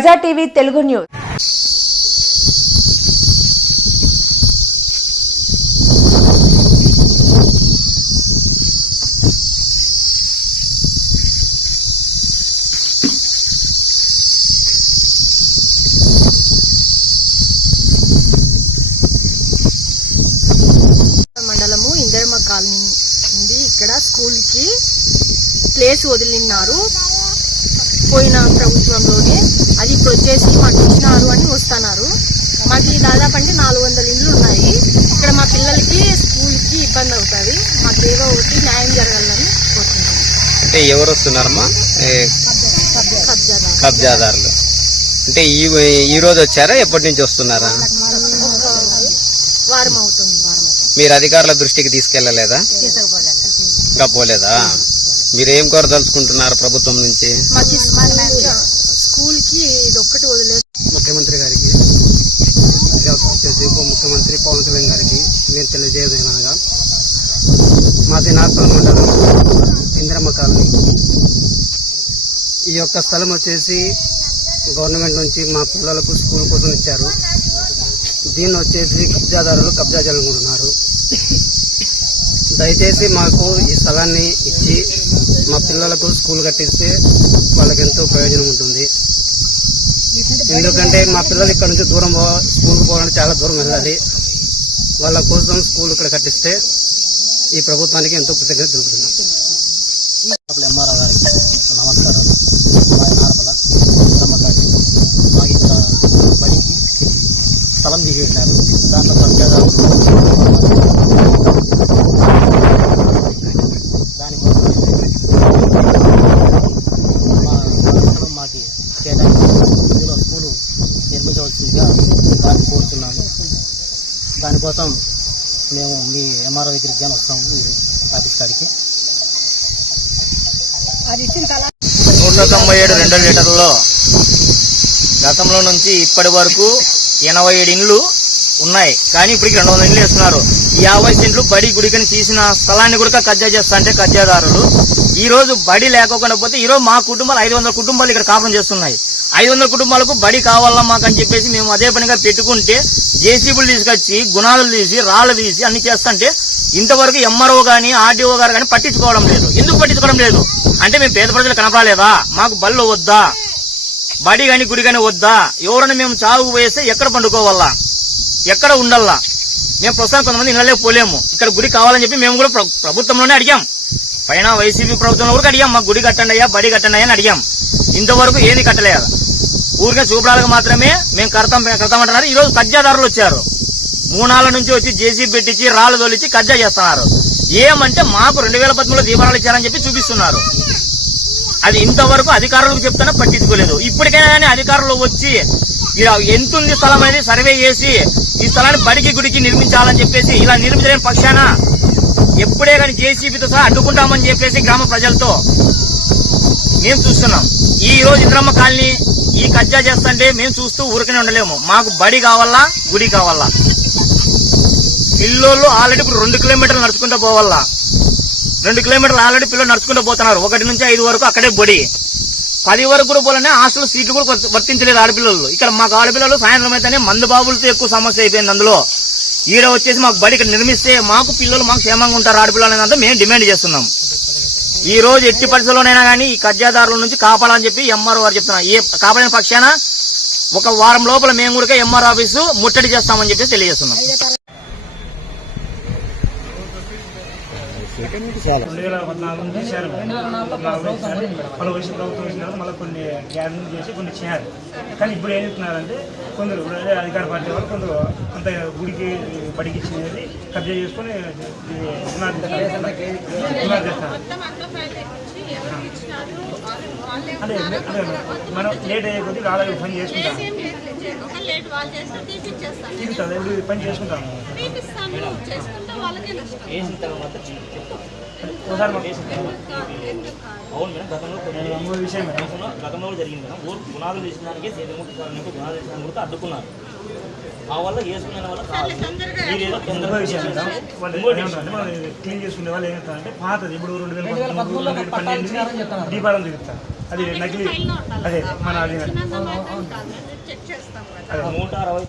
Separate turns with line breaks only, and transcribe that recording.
ప్రజా TV Telugu news.
మండలము Indiramma colony ఉంది ఇక్కడ స్కూల్కి ప్లేస్ వదిలినారు పోయిన ప్రభుత్వం ఇప్పుడు వచ్చేసి మాకు ఇచ్చినారు అని వస్తున్నారు. మాకు దాదాపు అంటే నాలుగు వందల ఇండ్లు ఉన్నాయి. ఇక్కడ మా పిల్లలకి స్కూల్కి ఇబ్బంది అవుతుంది. మాకు ఏదో ఒకటి న్యాయం జరగాలని
అంటే ఎవరు వస్తున్నారమ్మా? కబ్జాదారులు. అంటే ఈ ఈ రోజు వచ్చారా? ఎప్పటి నుంచి వస్తున్నారా?
వారం అవుతుంది
మీరు అధికారుల దృష్టికి తీసుకెళ్ళలేదా ఇంకా పోలేదా? మీరు కోరదలుచుకుంటున్నారు ప్రభుత్వం నుంచి?
స్కూల్కి స్కూల్కి ఇది ఒక్కటి వదిలేదు
ముఖ్యమంత్రి గారికి వచ్చేసి ఉప ముఖ్యమంత్రి పవన్ కళ్యాణ్ గారికి నేను తెలియజేయదనగా మాది నార్పల్ మండలం ఇందిరమ్మ కాలనీ ఈ యొక్క స్థలం వచ్చేసి గవర్నమెంట్ నుంచి మా పిల్లలకు స్కూల్ కోసం ఇచ్చారు దీన్ని వచ్చేసి కబ్జాదారులు కబ్జా చేయాలనుకుంటున్నారు దయచేసి మాకు ఈ స్థలాన్ని ఇచ్చి మా పిల్లలకు స్కూల్ కట్టిస్తే వాళ్ళకి ఎంతో ప్రయోజనం ఉంటుంది ఎందుకంటే మా పిల్లలు ఇక్కడ నుంచి దూరం పో స్కూల్కి పోవాలంటే చాలా దూరం వెళ్ళాలి. వాళ్ళ కోసం స్కూల్ ఇక్కడ కట్టిస్తే ఈ ప్రభుత్వానికి ఎంతో కృతజ్ఞత తెలుపుతున్నాం ఎంఆర్ఓ గారికి నమస్కారం మాది నారపల నమ్మకాన్ని మాకు ఇక్కడ బడికి స్థలం దిగేసినారు దాంట్లో కబ్జాదారులు దానికోసం మా స్థలం మాకు కేటాయించి ఇందులో స్కూలు నిర్మించవలసిందిగా దాన్ని కోరుతున్నాను దానికోసం మేము మీ ఎంఆర్ఓ దగ్గరికి కానీ వస్తాము మీరు ఆఫీస్ కాడికి.
నూట తొంభై ఏడు రెండు లీటర్లలో గతంలో నుంచి ఇప్పటి వరకు ఎనభై ఏడు ఇండ్లు ఉన్నాయి. కానీ ఇప్పటికి రెండు వందల ఇండ్లు వేస్తున్నారు. ఈ యాభై సెంట్లు బడి గుడికని తీసిన స్థలాన్ని కూడా కబ్జా చేస్తా అంటే కబ్జాదారులు. ఈ రోజు బడి లేకోకుండా పోతే ఈ రోజు మా కుటుంబాలు ఐదు వందల కుటుంబాలు ఇక్కడ కాపురం చేస్తున్నాయి. ఐదు వందల కుటుంబాలకు బడి కావాలా మాకు అని చెప్పేసి మేము అదే పనిగా పెట్టుకుంటే జేసీబీలు తీసుకొచ్చి గుణాలు తీసి రాళ్ళు తీసి అన్ని చేస్తుంటే ఇంతవరకు ఎంఆర్ఓ గాని ఆర్డీఓ గారు గాని పట్టించుకోవడం లేదు. ఎందుకు పట్టించుకోవడం లేదు? అంటే మేము పేద ప్రజలు కనపడలేదా? మాకు బళ్ళు వద్దా? బడి గాని గుడి గాని వద్దా? ఎవరైనా మేము చావు వేస్తే ఎక్కడ పండుకోవాలా? ఎక్కడ ఉండల్లా మేము ప్రస్తుతం కొంతమంది ఇళ్ళలే ఇక్కడ గుడి కావాలని చెప్పి మేము కూడా ప్రభుత్వంలోనే అడిగాం. పైన వైసీపీ ప్రభుత్వంలో కూడా అడిగాం. మాకు గుడి కట్టండి అయ్యా బడి కట్టండి అయ్యా అని అడిగాం. ఇంతవరకు ఏది కట్టలేదు. ఊరికే చూపడానికి మాత్రమే మేము కడతాం కడతామంటున్నారు. ఈ రోజు కజ్జాదారులు వచ్చారు. మూనాళ్ళ నుంచి వచ్చి జేసీబీ పెట్టించి రాళ్ళు తోలిచ్చి కజ్జా చేస్తున్నారు. ఏమంటే మాకు రెండు వేల పదమూడులో దీపాలు ఇచ్చారని చెప్పి చూపిస్తున్నారు. అది ఇంతవరకు అధికారులకు చెప్తున్నా పట్టించుకోలేదు. ఇప్పటికైనా కానీ అధికారులు వచ్చి ఎంత ఎంతుంది స్థలం అనేది సర్వే చేసి ఈ స్థలాన్ని బడికి గుడికి నిర్మించాలని చెప్పేసి ఇలా నిర్మించలేని పక్షాన ఎప్పుడే కానీ జేసీబీతో సహా అడ్డుకుంటామని చెప్పేసి గ్రామ ప్రజలతో మేము చూస్తున్నాం. ఈ రోజు ఇంద్రమ్మ కాలనీ ఈ కజ్జా చేస్తుంటే మేము చూస్తూ ఊరికనే ఉండలేము. మాకు బడి కావాలా గుడి కావాలా? పిల్లోళ్ళు ఆల్రెడీ ఇప్పుడు రెండు కిలోమీటర్లు నడుచుకుంటూ పోవాలా? రెండు కిలోమీటర్లు ఆల్రెడీ పిల్లలు నడుచుకుంటూ పోతున్నారు. ఒకటి నుంచి ఐదు వరకు అక్కడే బడి. పది వరకు కూడా పోలనే హాస్టల్ సీట్లు కూడా వర్తించలేదు ఆడపిల్లలు. ఇక్కడ మాకు ఆడపిల్లలు సాయంత్రం అయితేనే మందు బాబులతో ఎక్కువ సమస్య అయిపోయింది అందులో. ఈడ వచ్చేసి మాకు బడి ఇక్కడ నిర్మిస్తే మాకు పిల్లలు మాకు క్షేమంగా ఉంటారు ఆడపిల్లలు అనేదంతా మేము డిమాండ్ చేస్తున్నాం. ఈ రోజు ఎట్టి పరిస్థితుల్లోనైనా కానీ ఈ కబ్జాదారుల నుంచి కాపాడాలని చెప్పి ఎంఆర్ఓ గారు చెప్తున్నారు. ఏ కాపాడిన పక్షాన ఒక వారం లోపల మేము కూడా ఎంఆర్ ఆఫీసు ముట్టడి చేస్తామని చెప్పి తెలియజేస్తున్నాం.
రెండు వేల పద్నాలుగు నుంచి చేశారు పద్నాలుగు చేశారు ప్రభుత్వం వచ్చిన మళ్ళీ కొన్ని గ్యారెంటీ చేసి కొన్ని చేయాలి కానీ ఇప్పుడు ఏం చెప్తున్నారంటే కొందరు అధికార పార్టీ వాళ్ళు కొందరు అంత గుడికి బడికి ఇచ్చినది కబ్జా చేసుకొని ఇది అదే మనం లేట్ అయ్యే కొద్దీ పని చేసుకుంటాం. తీరుతుంది ఇప్పుడు పని చేసుకుంటాము ఒకసారి?
అవును మేడం గతంలో కొన్ని
విషయం మేడం.
గతంలో జరిగింది మేడం. ఊరు వేసినానికి సేదముట్టు కాలనీకి పునాదులు వేసినానికి కూడా అడ్డుకున్నారు. ఆ వల్ల వేసుకునే వల్ల
క్లీన్ చేసుకునే వాళ్ళు ఏమంటారంటే పాతది ఇప్పుడు రెండు వేల పన్నెండు దీపాలను చూపిస్తారు. అది నకిలీ. అదే మన అది.
నూట అరవై